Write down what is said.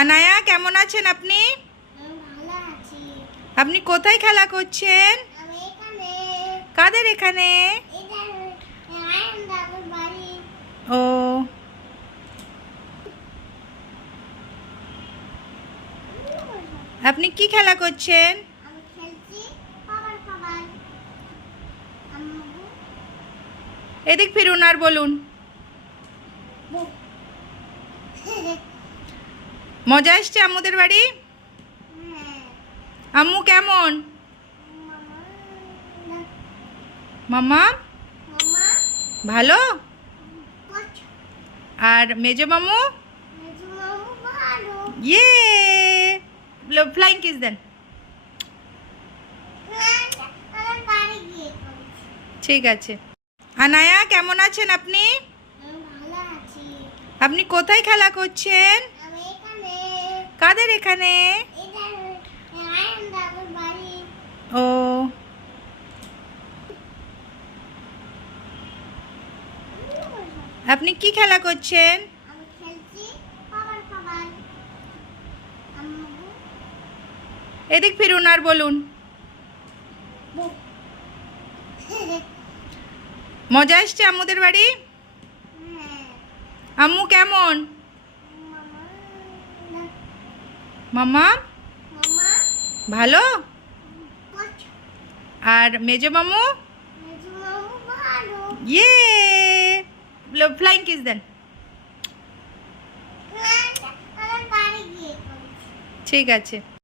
আনায়া, কেমন আছেন আপনি? ভালো আছি। আপনি কোথায় খেলা করছেন? আমি এখানে। কাদের এখানে? এটা আয়ান দাদুর বাড়ি। ও, আপনি কি খেলা করছেন? আমি খেলছি খাবার খাবার। আম্মু এদিক ফিরুন আর বলুন। মজা আসছে আম্মুদের বাড়ি? হ্যাঁ। আম্মু কেমন? মামা মামা ভালো? কচ্ছ। আর মেজো মামু? মেজু মামু ভালো। ইয়ে, ফ্লাইং কিস দেন। আমার বাড়ি গিয়ে করছি। ঠিক আছে। আনায়া, কেমন আছেন আপনি? আমি ভালো আছি। আপনি কোথায় খেলা করছেন? আমি এখানে। কাদের এখানে? এটা আয়ান দাদুর বাড়ি। ও, আপনি কি খেলা করছেন? আমি খেলছি খাবার খাবার। আম্মু এদিক ফিরুন আর বলুন। মজা আসছে আম্মুদের বাড়ি? হ্যাঁ। আম্মু কেমন? মামা মামা ভালো? কচ্ছ। আর মেজো মামু? মেজু মামু ভালো। ইয়ে, ফ্লাইং কিস দেন। আমার বাড়ি গিয়ে করছি। ঠিক আছে।